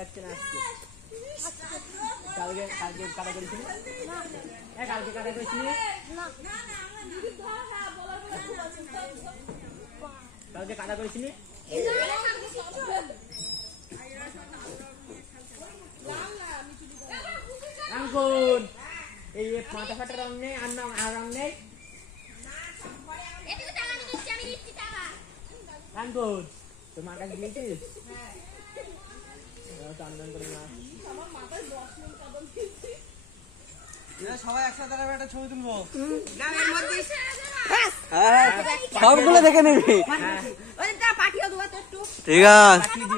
লাগছে না কালকে কাটা করেছিলি কালকে কাটা করেছিলি কালকে কাটা করেছিলি আঙ্কুর এই মাথা ফাটা রং নেই আর নাম আর রং নেই আঙ্কুর তোমার কাছে দিয়েছিস সবাই একসাথে একটা ছবি তুলবো সবগুলো দেখে নিবি ঠিক আছে।